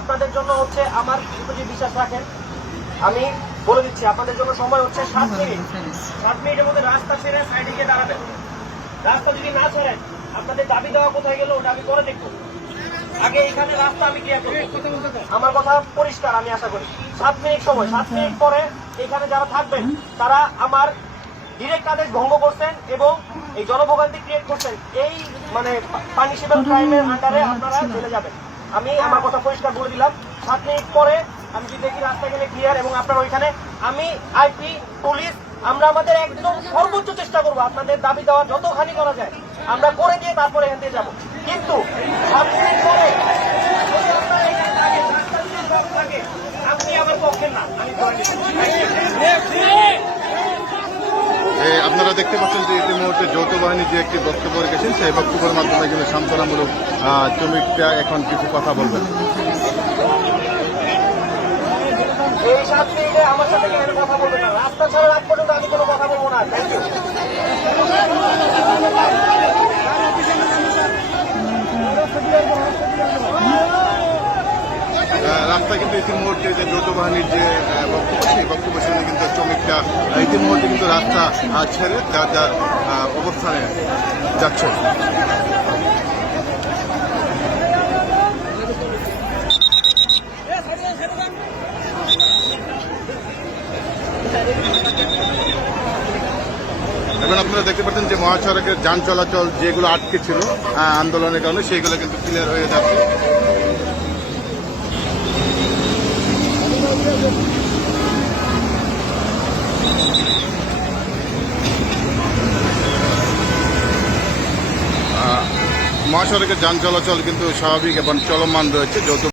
আপনাদের জন্য হচ্ছে আমার প্রতি বিশ্বাস রাখেন। আমি বলে দিচ্ছি আপনাদের জন্য সময় হচ্ছে সাত মিনিট। সাত মিনিটের মধ্যে রাস্তা ছেড়ে সাইডে গিয়ে দাঁড়াবেন। রাস্তা যদি না ছেড়েন আপনাদের দাবি দেওয়া কোথায় গেল ওটা আমি করে দেখব। আগে এখানে রাস্তা আমি ক্লিয়ার করব। আমার কথা পরিষ্কার আমি আশা করি। সাত মিনিট সময়। সাত মিনিট পরে এখানে যারা থাকবেন তারা আমার ডিরেক্ট আদেশ ভঙ্গ করছেন এবং এই জনভোগান্তি ক্রিয়েট করছেন। এই মানে পানিশেবল ক্রাইমের আন্ডারে আপনারা চলে যাবেন। আমি আমার কথা পরিষ্কার বলে দিলাম। সাত মিনিট পরে আমি যদি দেখি রাস্তা গেলে ক্লিয়ার এবং আপনার ওইখানে, আমি আইপি পুলিশ, আমরা আমাদের একদম সর্বোচ্চ চেষ্টা করব আপনাদের দাবি দেওয়া যতখানি করা যায়, আমরা করে দিয়ে তারপরে এখান থেকে যাব। কিন্তু আপনি আমার না। আমি আপনারা দেখতে পাচ্ছেন যে ইতিমধ্যে যৌথ বাহিনী যে একটি বক্তব্য রেখেছেন সেই বক্তব্যের মাধ্যমে কিন্তু সান্ত্বনামূলক শ্রমিকরা এখন কিছু কথা বলবেন। আমার সাথে কথা না? রাস্তা ছাড়া রাত পর্যন্ত আমি কোনো কথা বলব না। থ্যাংক ইউ রাস্তা কিন্তু ইতিমধ্যে যে যৌথ বাহিনীর যে বক্তব্য সেই বক্তব্য শুনে শ্রমিকরা ইতিমধ্যে কিন্তু রাস্তা ছেড়ে যার যার অবস্থানে যাচ্ছে। এখন আপনারা দেখতে পাচ্ছেন যে মহাসড়কের যান চলাচল যেগুলো আটকে ছিল আন্দোলনের কারণে, সেইগুলো কিন্তু ক্লিয়ার হয়ে যাচ্ছে। মহাসড়কের যান চলাচল কিন্তু স্বাভাবিক এবং চলমান রয়েছে যৌথ